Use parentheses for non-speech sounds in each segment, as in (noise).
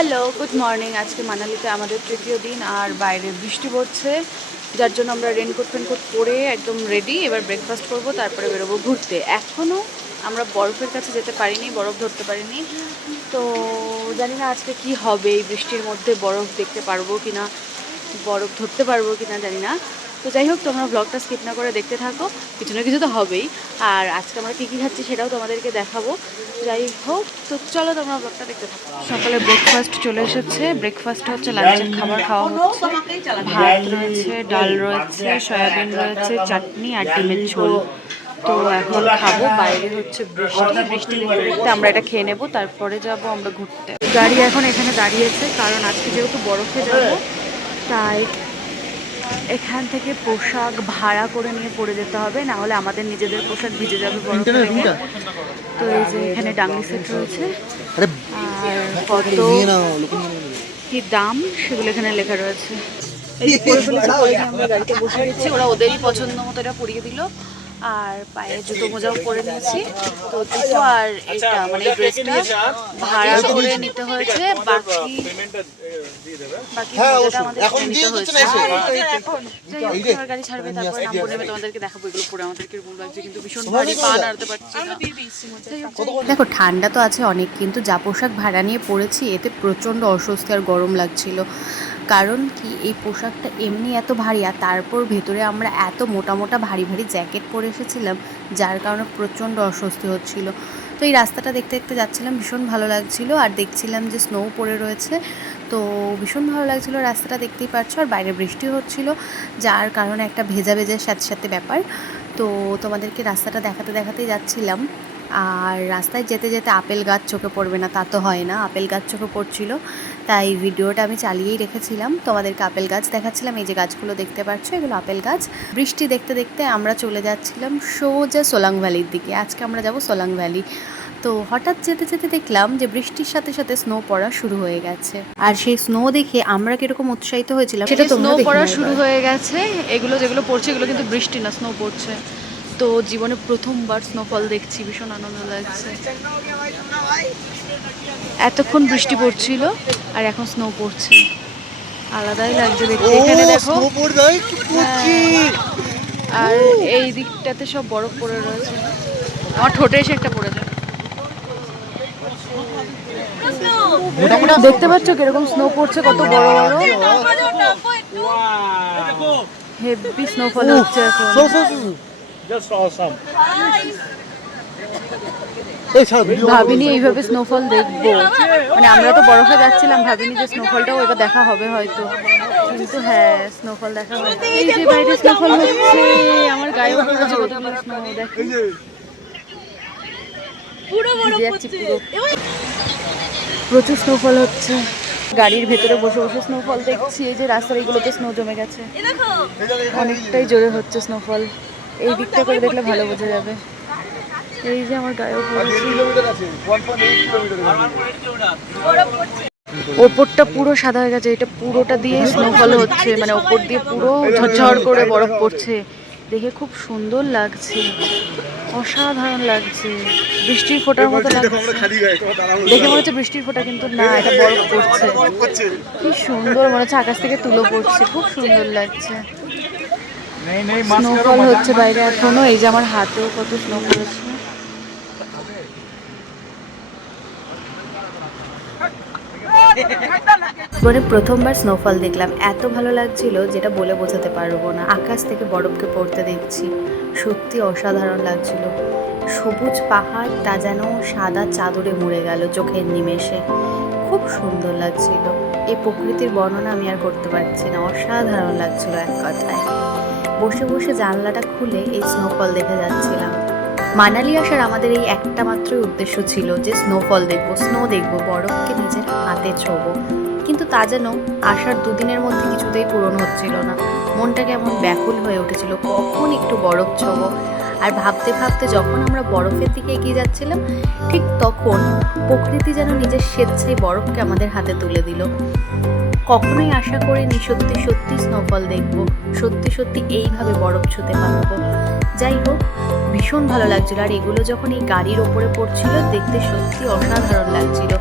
Hello good morning আজকে মানালিতে আমাদের তৃতীয় দিন আর বাইরে বৃষ্টি পড়ছে, যার জন্য আমরা রেনকোট ফেনকোট পরে একদম রেডি এবার ব্রেকফাস্ট করব, তারপরে বেরোবো ঘুরতে। এখনও আমরা বরফের কাছে যেতে পারিনি, বরফ ধরতে পারিনি। তো জানি না আজকে কি হবে, এই বৃষ্টির মধ্যে বরফ দেখতে পারব কি না বরফ ধরতে পারব কি না জানি না। তো যাই হোক তোমরা ব্লগটা স্কিপ না করে দেখতে থাকো। কিছু না কিছু তো হবেই। আর আজকে আমরা কী কী খাচ্ছি সেটাও তোমাদেরকে দেখাবো। যাই হোক তো চলো তোমরা ব্লগটা দেখতে থাকো। সকালে ব্রেকফাস্ট চলে এসেছে। ব্রেকফাস্ট হচ্ছে লাঞ্চের খাবার খাওয়া হচ্ছে। ভাত রয়েছে ডাল রয়েছে সয়াবিন রয়েছে চাটনি আর ডিমের ঝোল। তো এখন খাব। বাইরে হচ্ছে বৃষ্টি। বৃষ্টি দেখতে দেখতে আমরা এটা খেয়ে নেব। তারপরে যাব আমরা ঘুরতে। গাড়ি এখন এখানে দাঁড়িয়েছে। কারণ আজকে যেহেতু বরফে যাব তাই এখান থেকে পোশাক ভাড়া করে নিয়ে পরে যেতে হবে না হলে আমাদের নিজেদের পোশাক ভিজে যাবে বরফে। তো এই যে এখানে ডাঙ্গি সেট রয়েছে। আর কত। কি দাম? সেগুলো এখানে লেখা রয়েছে। এই (laughs) আমরা গাড়িতে বসে দিচ্ছি ওরা ওদেরই পছন্দ মতো এটা পরিয়ে দিল। আর পায়ে জুতো মোজাও পরে নিয়েছি। তো জুতো আর এটা মানে ড্রেসটা ভাড়া করে নিতে হয়েছে। বাকি বাকি আমাদের নিতে হয়েছে। গাড়ি ছাড়বে তারপর নাম তোমাদেরকে দেখাবো এগুলো পরে। আমাদের কীরকম কিন্তু ভীষণ ভারী পা নাড়তে পারছি না। যাই হোক, দেখো ঠান্ডা তো আছে অনেক কিন্তু যা পোশাক ভাড়া নিয়ে পরেছি এতে প্রচণ্ড অস্বস্তি আর গরম লাগছিল। কারণ কি, এই পোশাকটা এমনি এত ভারী আর তারপর ভেতরে আমরা এত মোটা মোটা ভারী ভারী জ্যাকেট পরে এসেছিলাম, যার কারণে প্রচণ্ড অস্বস্তি হচ্ছিল। তো এই রাস্তাটা দেখতে দেখতে যাচ্ছিলাম, ভীষণ ভালো লাগছিল আর দেখছিলাম যে স্নো পড়ে রয়েছে। তো ভীষণ ভালো লাগছিল রাস্তাটা দেখতেই পাচ্ছ আর বাইরে বৃষ্টি হচ্ছিল, যার কারণে একটা ভেজা ভেজার সাথে সাথে ব্যাপার। তো তোমাদেরকে রাস্তাটা দেখাতে দেখাতেই যাচ্ছিলাম। আর রাস্তায় যেতে যেতে আপেল গাছ চোখে পড়বে না তা তো হয় না। আপেল গাছ চোখে পড়ছিল তাই ভিডিওটা আমি চালিয়েই রেখেছিলাম। তোমাদেরকে আপেল গাছ দেখাচ্ছিলাম এই যে গাছগুলো দেখতে পাচ্ছ এগুলো আপেল গাছ। বৃষ্টি দেখতে দেখতে আমরা চলে যাচ্ছিলাম সোজা সোলাং ভ্যালির দিকে। আজকে আমরা যাব সোলাং ভ্যালি। তো হঠাৎ যেতে যেতে দেখলাম যে বৃষ্টির সাথে সাথে স্নো পড়া শুরু হয়ে গেছে। আর সেই স্নো দেখে আমরা কীরকম উৎসাহিত হয়েছিলাম সেটা স্নো পড়া শুরু হয়ে গেছে। এগুলো যেগুলো পড়ছে এগুলো কিন্তু বৃষ্টি না স্নো পড়ছে। তো জীবনে প্রথমবার স্নোফল দেখছি ভীষণ আনন্দ লাগছে। এতক্ষণ বৃষ্টি পড়ছিল আর এখন স্নো পড়ছে। আলাদাই লাগছে দেখতে। এখানে দেখো করছি? আর এই দিকটাতে সব বরফ পড়ে রয়েছে। আমার ঠোঁটে এসে একটা পড়েছে দেখতে পাচ্ছ কীরকম স্নো পড়ছে কত বড় বড়? হেভি স্নোফল হচ্ছে এখন। Video on ভাবিনি এইভাবে স্নোফল দেখব। মানে আমরা তো বরফে যাচ্ছিলাম ভাবিনি যে স্নোফলটাও এবার দেখা হবে হয়তো। কিন্তু হ্যাঁ স্নোফল দেখা হবে। এই যে বাইরে স্নোফল হচ্ছে আমার গায়ে প্রচুর স্নোফল হচ্ছে। গাড়ির ভেতরে বসে বসে স্নোফল দেখছি এই যে রাস্তার এইগুলোতে স্নো জমে গেছে। অনেকটাই জোরে হচ্ছে স্নোফল এই দিকটা করে দেখলে ভালো বোঝা যাবে। এই যে আমার গায়েও পড়েছে kilometer আছে, 1.8 kilometer আছে। ওপরটা পুরো সাদা হয়ে গেছে এটা পুরোটা দিয়ে স্নোফল হচ্ছে মানে ওপর দিয়ে পুরো ঝরঝর করে বরফ পড়ছে। দেখে খুব সুন্দর লাগছে অসাধারণ লাগছে বৃষ্টির ফোঁটার মতো দেখে মনে হচ্ছে বৃষ্টির ফোঁটা কিন্তু না এটা বরফ পড়ছে। কি সুন্দর মনে হচ্ছে আকাশ থেকে তুলো পড়ছে খুব সুন্দর লাগছে। স্নোফল হচ্ছে বাইরে এখনও এই যে আমার হাতেও কত স্নো পড়েছে। জীবনে প্রথমবার স্নোফল দেখলাম। এত ভালো লাগছিল যেটা বলে বোঝাতে পারব না। আকাশ থেকে বরফকে পড়তে দেখছি। সত্যি অসাধারণ লাগছিল। সবুজ পাহাড় তা যেন সাদা চাদরে মুড়ে গেল চোখের নিমেষে। খুব সুন্দর লাগছিল। এই প্রকৃতির বর্ণনা আমি আর করতে পারছি না। অসাধারণ লাগছিল এক কথায়। বসে বসে জানলাটা খুলে এই স্নোফল দেখে যাচ্ছিলাম। মানালি আসার আমাদের এই একটা মাত্র উদ্দেশ্য ছিল যে স্নোফল দেখব স্নো দেখব, বরফকে নিজের হাতে ছোব। কিন্তু তা যেন আসার দুদিনের মধ্যে কিছুতেই পূরণ হচ্ছিল না। মনটা কেমন ব্যাকুল হয়ে উঠেছিল, কখন একটু বরফ ছোবো আর ভাবতে ভাবতে যখন আমরা বরফের দিকে এগিয়ে যাচ্ছিলাম, ঠিক তখন প্রকৃতি যেন নিজের স্বেচ্ছায় বরফকে আমাদের হাতে তুলে দিল। কখনোই আশা করিনি সত্যি সত্যি স্নোফল দেখব, সত্যি সত্যি এইভাবে বরফ ছুঁতে পারব। যাই হোক, ভীষণ ভালো লাগছিল। আর এগুলো যখন এই গাড়ির ওপরে পড়ছিল, দেখতে সত্যি অসাধারণ লাগছিল।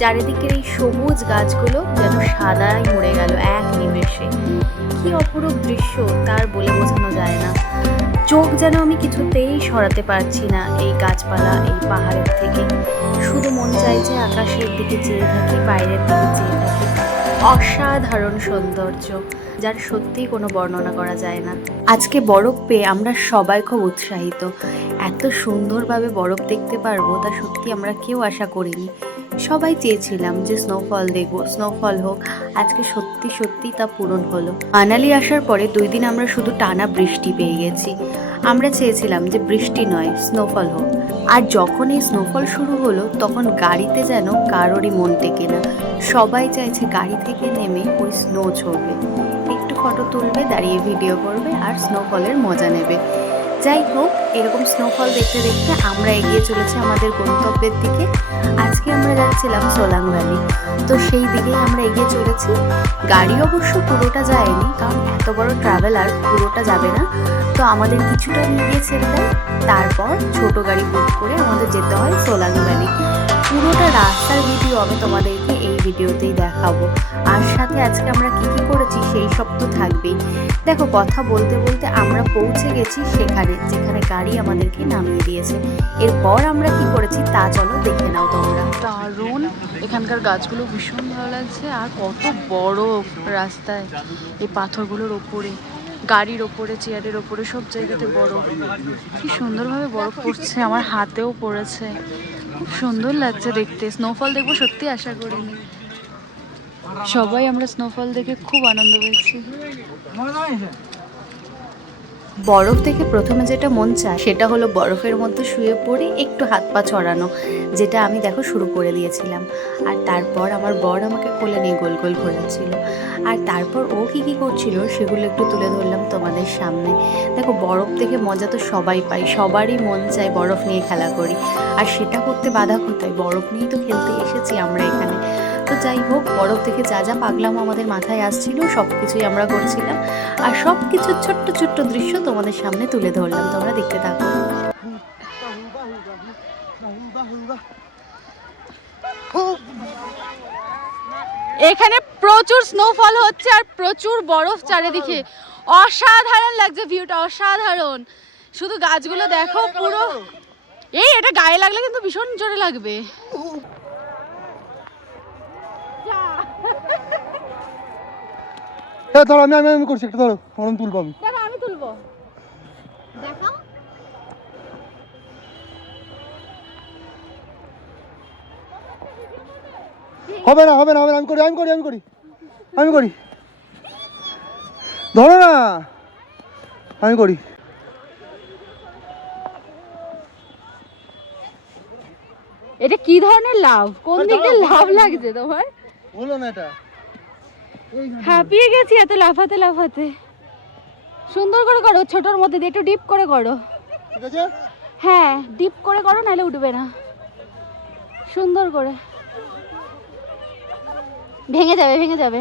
চারিদিকের এই সবুজ গাছগুলো যেন সাদায় মরে গেল এক নিমেষে। কি অপরূপ দৃশ্য, তার বলে বোঝানো যায় না। চোখ যেন আমি কিছুতেই সরাতে পারছি না এই গাছপালা, এই পাহাড়ের থেকে। শুধু মন চাইছে আকাশের দিকে চেয়ে থাকি, বাইরের দিকে চেয়ে থাকি। অসাধারণ সৌন্দর্য, যার সত্যিই কোনো বর্ণনা করা যায় না। আজকে বরফ পেয়ে আমরা সবাই খুব উৎসাহিত। এত সুন্দরভাবে বরফ দেখতে পারব, তা সত্যি আমরা কেউ আশা করিনি। সবাই চেয়েছিলাম যে স্নোফল দেখব স্নোফল হোক, আজকে সত্যি সত্যি তা পূরণ হলো। মানালি আসার পরে দুই দিন আমরা শুধু টানা বৃষ্টি পেয়ে গেছি। আমরা চেয়েছিলাম যে বৃষ্টি নয় স্নোফল হোক। আর যখন এই স্নোফল শুরু হলো, তখন গাড়িতে যেন কারোরই মন টেকে না, সবাই চাইছে গাড়ি থেকে নেমে ওই স্নো ছড়বে। একটু ফটো তুলবে, দাঁড়িয়ে ভিডিও করবে, আর স্নোফলের মজা নেবে। যাই হোক, এরকম স্নোফল দেখতে দেখতে আমরা এগিয়ে চলেছি আমাদের গন্তব্যের দিকে। আজকে আমরা যাচ্ছিলাম সোলাং ভ্যালি। তো সেই দিকেই আমরা এগিয়ে চলেছি। গাড়ি অবশ্য পুরোটা যায়নি, কারণ এত বড় ট্রাভেলার পুরোটা যাবে না। তো আমাদের কিছুটা নিয়ে গিয়ে ছেড়ে দেয়। তারপর ছোট গাড়ি বুক করে আমাদের যেতে হয় সোলাং ভ্যালি। পুরোটা রাস্তার ভিডিও আমি তোমাদেরকে ভিডিওতেই দেখাবো। আর সাথে আজকে আমরা কি কি করেছি সেই সব তো থাকবেই। দেখো, কথা বলতে বলতে আমরা পৌঁছে গেছি সেখানে, যেখানে গাড়ি আমাদেরকে নামিয়ে দিয়েছে। এরপর আমরা কি করেছি তা চলো দেখে নাও তোমরা। দারুণ! এখানকার গাছগুলো ভীষণ ভালো লাগছে, আর কত বড় রাস্তায়। এই পাথরগুলোর ওপরে, গাড়ির ওপরে, চেয়ারের ওপরে, সব জায়গাতে বরফ। কি সুন্দরভাবে বরফ পড়ছে, আমার হাতেও পড়েছে। খুব সুন্দর লাগছে দেখতে। স্নোফল দেখব সত্যি আশা করিনি। সবাই আমরা স্নোফল দেখে খুব আনন্দ পেয়েছি। বরফ দেখে প্রথমে যেটা মন চায় সেটা হলো বরফের মধ্যে শুয়ে পড়ে একটু হাত পা ছড়ানো, যেটা আমি দেখো শুরু করে দিয়েছিলাম। আর তারপর আমার বর আমাকে কোলে নিয়ে গোল গোল ঘোরাচ্ছিল। আর তারপর ও কী কী করছিল সেগুলো একটু তুলে ধরলাম তোমাদের সামনে। দেখো বরফ দেখে মজা তো সবাই পাই, সবারই মন চায় বরফ নিয়ে খেলা করি। আর সেটা করতে বাধা কোথায়? বরফ নিয়েই তো খেলতে এসেছি আমরা এখানে। তো যাই হোক, বরফ থেকে যা যা পাগলাম আমাদের মাথায় আসছিল সব কিছুই আমরা করছিলাম। আর সব কিছুর ছোট্ট ছোট্ট দৃশ্য তোমাদের সামনে তুলে ধরলাম, তোমরা দেখতে থাকো। এখানে প্রচুর স্নোফল হচ্ছে আর প্রচুর বরফ চারিদিকে। অসাধারণ লাগছে ভিউটা অসাধারণ। শুধু গাছগুলো দেখো, পুরো এই, এটা গায়ে লাগলে কিন্তু ভীষণ জোরে লাগবে। হ্যাঁ ধরো আমি আমি আমি করছি একটা ধরো ফরম তুলবো আমি। আমি তুলবো। দেখাও। হবে না হবে না হবে না আমি করি আমি করি আমি করি আমি করি। ধরো না। আমি করি। এটা কি ধরনের লাভ? কোন দিক লাভ লাগছে তোমার? বলো না এটা। হাঁপিয়ে গেছি এত লাফাতে লাফাতে। সুন্দর করে করো ছোটর মধ্যে দিয়ে একটু ডিপ করে করো। ঠিক আছে? হ্যাঁ ডিপ করে করো নাহলে উঠবে না। সুন্দর করে। ভেঙে যাবে ভেঙে যাবে।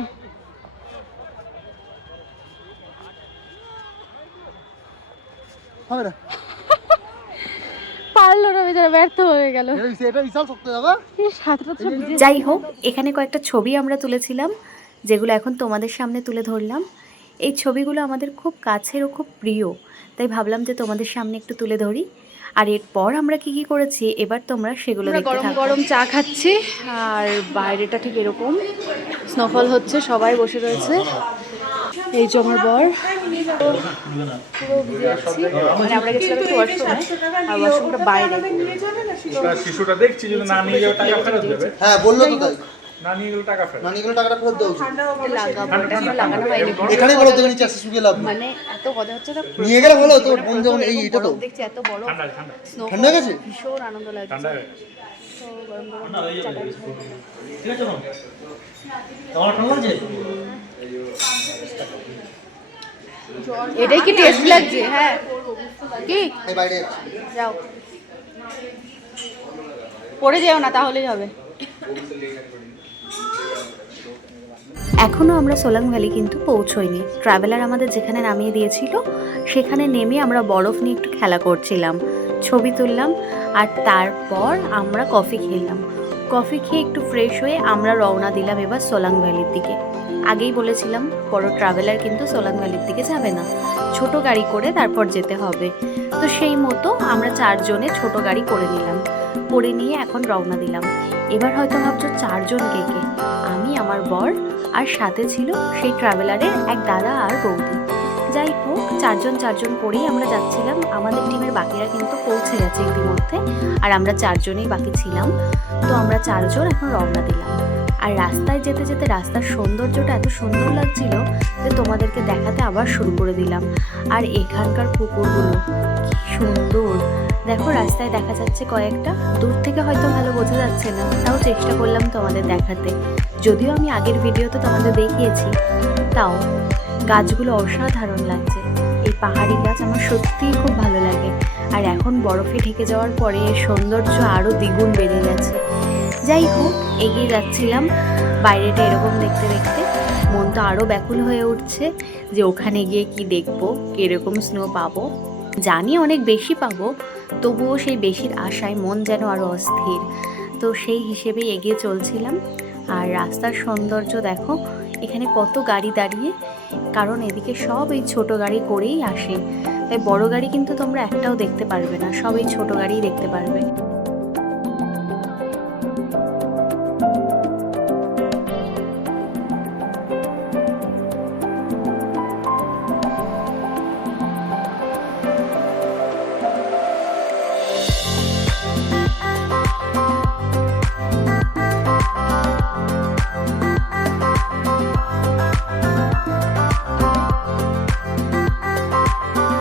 হয়ে যাই হোক এখানে কয়েকটা ছবি আমরা তুলেছিলাম। যেগুলো এখন তোমাদের সামনে তুলে ধরলাম। এই ছবিগুলো আমাদের খুব কাছের ও খুব প্রিয় তাই ভাবলাম যে তোমাদের সামনে একটু তুলে ধরি। আর এরপর আমরা কি কি করেছি এবার তোমরা সেগুলো গরম গরম চা খাচ্ছি আর বাইরেটা ঠিক এরকম। স্নোফল হচ্ছে সবাই বসে রয়েছে। এই যে আমার বর। মানে আমরা গেছিলাম একটু ওয়াশরুমে আর ওয়াশরুমটা বাইরে। শিশুটা দেখছি যদি না নিয়ে টাকা ফেরত দেবে। হ্যাঁ বলল তো তাই। না নিয়ে গেলে টাকা ফেরত। নানিগুলো টাকাটা ফেরত দেওয়া উচিত লাগাবো এটা এখনও লাগানো বলো তো নিচে আসতে শুকিয়ে লাভ মানে এত মজা হচ্ছে না নিয়ে গেলে ভালো তোর বোন যেমন এই এটা তো। দেখছি এত বড় ঠান্ডা ঠান্ডা ঠান্ডা গেছে? ভীষণ আনন্দ লাগছে। ঠান্ডা হয়ে গেছে। এটাই কি টেস্ট লাগছে? হ্যাঁ। কি? যাও। পড়ে যেও না তাহলেই হবে। এখনও আমরা সোলাং ভ্যালি কিন্তু পৌঁছইনি। ট্রাভেলার আমাদের যেখানে নামিয়ে দিয়েছিল, সেখানে নেমে আমরা বরফ নিয়ে একটু খেলা করছিলাম। ছবি তুললাম আর তারপর আমরা কফি খেলাম। কফি খেয়ে একটু ফ্রেশ হয়ে আমরা রওনা দিলাম এবার সোলাং ভ্যালির দিকে। আগেই বলেছিলাম, বড় ট্রাভেলার কিন্তু সোলাং ভ্যালির দিকে যাবে না। ছোট গাড়ি করে তারপর যেতে হবে। তো সেই মতো আমরা চারজনে ছোট গাড়ি করে নিলাম। করে নিয়ে এখন রওনা দিলাম। এবার হয়তো ভাবছ, চারজন কে কে? আমি, আমার বর আর সাথে ছিল সেই ট্রাভেলারের এক দাদা আর বৌদি। যাই হোক, চারজন চারজন করেই আমরা যাচ্ছিলাম। আমাদের টিমের বাকিরা কিন্তু পৌঁছে গেছে ইতিমধ্যে, আর আমরা চারজনেই বাকি ছিলাম। তো আমরা চারজন এখন রওনা দিলাম। আর রাস্তায় যেতে যেতে রাস্তার সৌন্দর্যটা এত সুন্দর লাগছিল যে তোমাদেরকে দেখাতে আবার শুরু করে দিলাম। আর এখানকার পুকুরগুলো কি সুন্দর! দেখো, রাস্তায় দেখা যাচ্ছে কয়েকটা। দূর থেকে হয়তো ভালো বোঝা যাচ্ছে না, তাও চেষ্টা করলাম তোমাদের দেখাতে। যদিও আমি আগের ভিডিওতে তোমাদের দেখিয়েছি, তাও গাছগুলো অসাধারণ লাগছে। এই পাহাড়ি গাছ আমার সত্যিই খুব ভালো লাগে। আর এখন বরফে ঢেকে যাওয়ার পরে এর সৌন্দর্য আরও দ্বিগুণ বেড়ে গেছে। যাই হোক, এগিয়ে যাচ্ছিলাম বাইরেটা এরকম দেখতে দেখতে। মন তো আরও ব্যাকুল হয়ে উঠছে যে ওখানে গিয়ে কি দেখব, কীরকম স্নো পাবো। জানি অনেক বেশি পাবো, তবুও সেই বেশির আশায় মন যেন আরও অস্থির। তো সেই হিসেবেই এগিয়ে চলছিলাম। আর রাস্তার সৌন্দর্য দেখো, এখানে কত গাড়ি দাঁড়িয়ে, কারণ এদিকে সব এই ছোটো গাড়ি করেই আসে। তাই বড় গাড়ি কিন্তু তোমরা একটাও দেখতে পারবে না, সব এই ছোটো গাড়িই দেখতে পারবে।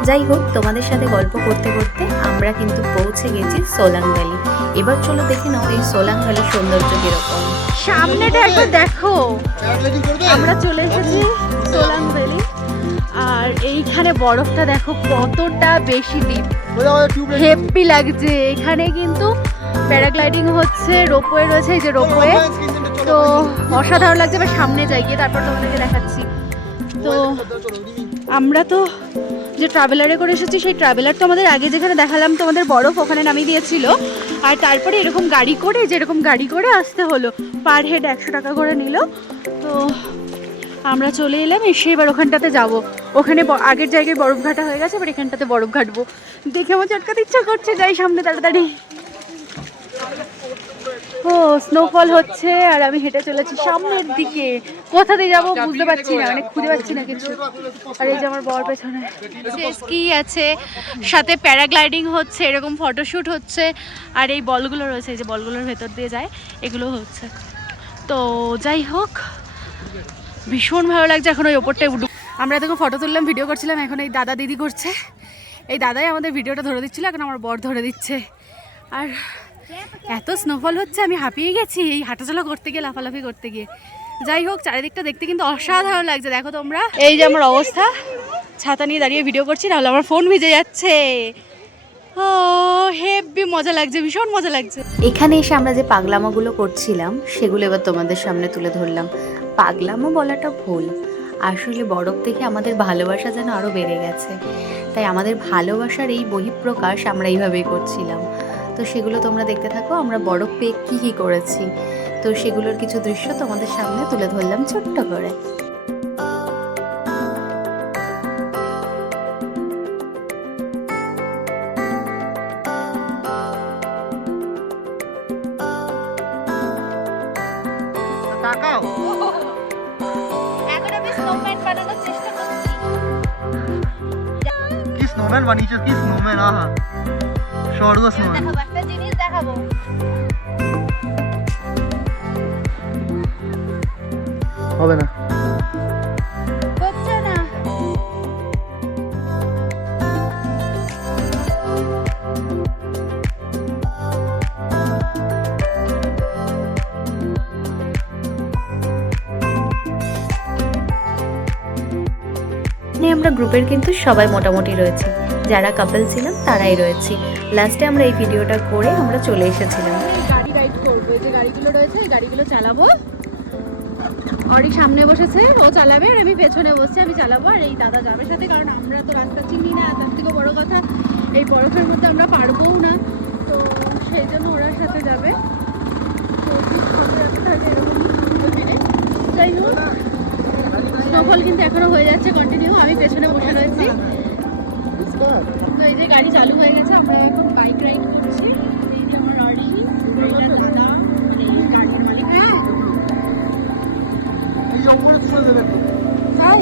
যাই হোক, তোমাদের সাথে গল্প করতে করতে আমরা কিন্তু পৌঁছে গেছি সোলাং ভ্যালি। এবার চলো দেখে নাও এই সোলাং ভ্যালির সৌন্দর্য কীরকম। সামনেটা একবার দেখো। আমরা চলে এসেছি সোলাং ভ্যালি। আর এইখানে বরফটা দেখো কতটা বেশি ডিপ হেভি লাগছে। এখানে কিন্তু প্যারাগ্লাইডিং হচ্ছে, রোপওয়ে রয়েছে, এই যে রোপওয়ে। তো অসাধারণ লাগছে। এবার সামনে যাই, গিয়ে তারপর তোমাদেরকে দেখাচ্ছি। তো আমরা তো যে ট্রাভেলারে করে এসেছি, সেই ট্রাভেলার তো আমাদের আগে যেখানে দেখালাম, তোমাদের বরফ ওখানে নামিয়ে দিয়েছিল। আর তারপরে এরকম গাড়ি করে, যেরকম গাড়ি করে আসতে হলো। পার হেড একশো টাকা করে নিল। তো আমরা চলে এলাম, এসে এবার ওখানটাতে যাব। ওখানে আগের জায়গায় বরফ ঘাটা হয়ে গেছে, এবার এখানটাতে বরফ ঘাটবো। দেখে আমার চটকাতে ইচ্ছা করছে, যাই সামনে তাড়াতাড়ি। ও স্নোফল হচ্ছে আর আমি হেঁটে চলেছি সামনের দিকে। কোথা দিয়ে যাব বুঝতে পারছি না মানে খুঁজে পাচ্ছি না কিছু। আর এই যে আমার বর পেছনে। স্কি আছে, সাথে প্যারাগ্লাইডিং হচ্ছে, এরকম ফটোশ্যুট হচ্ছে, আর এই বলগুলো রয়েছে, এই যে বলগুলোর ভেতর দিয়ে যায়, এগুলো হচ্ছে। তো যাই হোক, ভীষণ ভালো লাগছে এখন ওই ওপরটায় উঠব আমরা তখন ফটো তুললাম ভিডিও করছিলাম, এখন এই দাদা দিদি করছে। এই দাদাই আমাদের ভিডিওটা ধরে দিচ্ছিল, এখন আমার বর ধরে দিচ্ছে। আর এত স্নোফল হচ্ছে আমি হাঁপিয়ে গেছি এই হাঁটাচলা করতে গিয়ে লাফালাফি করতে গিয়ে। যাই হোক চারিদিকটা দেখতে কিন্তু অসাধারণ লাগছে দেখো তোমরা। এই যে আমার অবস্থা ছাতা নিয়ে দাঁড়িয়ে ভিডিও করছি নাহলে আমার ফোন ভিজে যাচ্ছে। ও হেভি মজা লাগছে ভীষণ মজা লাগছে। এখানে এসে আমরা যে পাগলামোগুলো করছিলাম সেগুলো এবার তোমাদের সামনে তুলে ধরলাম। পাগলামো বলাটা ভুল। আসলে বরফ দেখে আমাদের ভালোবাসা যেন আরও বেড়ে গেছে। তাই আমাদের ভালোবাসার এই বহিঃপ্রকাশ আমরা এইভাবেই করছিলাম। তো সেগুলো তোমরা দেখতে থাকো, আমরা বরফ পেয়ে কী কী করেছি। তো সেগুলোর কিছু দৃশ্য তোমাদের সামনে তুলে ধরলাম ছোট্ট করে। স্বর্গ দেখাবো একটা জিনিস দেখাবো। হবে না। নিয়ে আমরা গ্রুপের কিন্তু সবাই মোটামুটি রয়েছি। যারা কাপল ছিলাম, তারাই রয়েছি। লাস্টে আমরা এই ভিডিওটা করে আমরা চলে এসেছিলাম। গাড়ি রাইড করব যে গাড়িগুলো রয়েছে গাড়িগুলো চালাবো। অরি সামনে বসেছে, ও চালাবে আর আমি পেছনে বসছি, আমি চালাবো, আর এই দাদা যাবে সাথে, কারণ আমরা তো রাস্তা চিনি না, তার থেকে বড় কথা, এই বরফের মধ্যে আমরা পারবোও না, তো সেই জন্য ওরা সাথে যাবে। যাই হোক স্নোফল কিন্তু এখনও হয়ে যাচ্ছে কন্টিনিউ আমি পেছনে বসে রয়েছি। তো এই যে গাড়ি চালু হয়ে গেছে আমরা এখন বাইক রাইড করছি। এই যে আমার এইটা দাদা, এই উপরে তুলে দেবেন। তাই?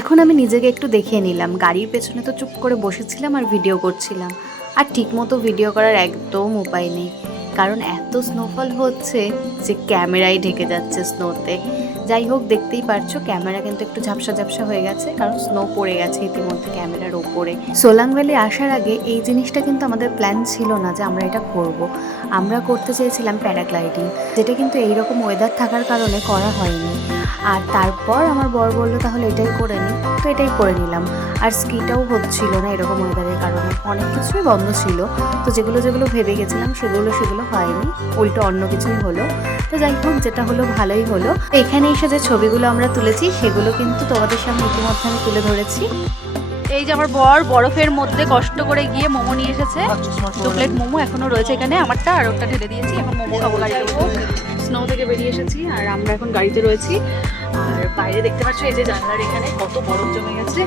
এখন আমি নিজেকে একটু দেখিয়ে নিলাম। গাড়ির পেছনে তো চুপ করে বসেছিলাম আর ভিডিও করছিলাম। আর ঠিকমতো ভিডিও করার একদম উপায় নেই। কারণ এত স্নোফল হচ্ছে যে ক্যামেরাই ঢেকে যাচ্ছে স্নোতে যাই হোক, দেখতেই পারছ, ক্যামেরা কিন্তু একটু ঝাপসা ঝাপসা হয়ে গেছে, কারণ স্নো পড়ে গেছে ইতিমধ্যে ক্যামেরার ওপরে সোলাং ভ্যালি আসার আগে এই জিনিসটা কিন্তু আমাদের প্ল্যান ছিল না যে আমরা এটা করব। আমরা করতে চেয়েছিলাম প্যারাগ্লাইডিং, যেটা কিন্তু এইরকম ওয়েদার থাকার কারণে করা হয়নি। আর তারপর আমার বর বলল তাহলে এটাই করে নিই তো এটাই করে নিলাম। আর স্কিটাও হচ্ছিল না এরকম ওয়েদারের কারণে। অনেক কিছুই বন্ধ ছিল। তো যেগুলো যেগুলো ভেবে গেছিলাম সেগুলো সেগুলো হয়নি। উল্টো অন্য কিছুই হলো। তো যাই হোক যেটা হলো ভালোই হলো। তো এখানে এসে যে ছবিগুলো আমরা তুলেছি সেগুলো কিন্তু তোমাদের সামনে ইতিমধ্যে আমি তুলে ধরেছি। এই যে আমার বর বরফের মধ্যে কষ্ট করে গিয়ে মোমো নিয়ে এসেছে। দু প্লেট মোমো এখনও রয়েছে এখানে। আমারটা আর ওটা ঢেলে দিয়েছি। এখন মোমো খাব গাড়িতে স্নো থেকে বেরিয়ে এসেছি আর আমরা এখন গাড়িতে রয়েছি। আর বাইরে দেখতে পাচ্ছ এই যে জানলার এখানে কত বরফ জমে গেছে।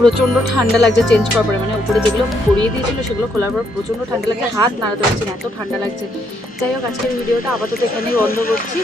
প্রচণ্ড ঠান্ডা লাগছে চেঞ্জ করার পরে মানে উপরে যেগুলো পরিয়ে দিয়েছিল সেগুলো খোলার পর প্রচণ্ড ঠান্ডা লাগছে, হাত নাড়াতে পারছি না, এত ঠান্ডা লাগছে। যাই হোক, আজকের ভিডিওটা আপাতত এখানেই বন্ধ করছি।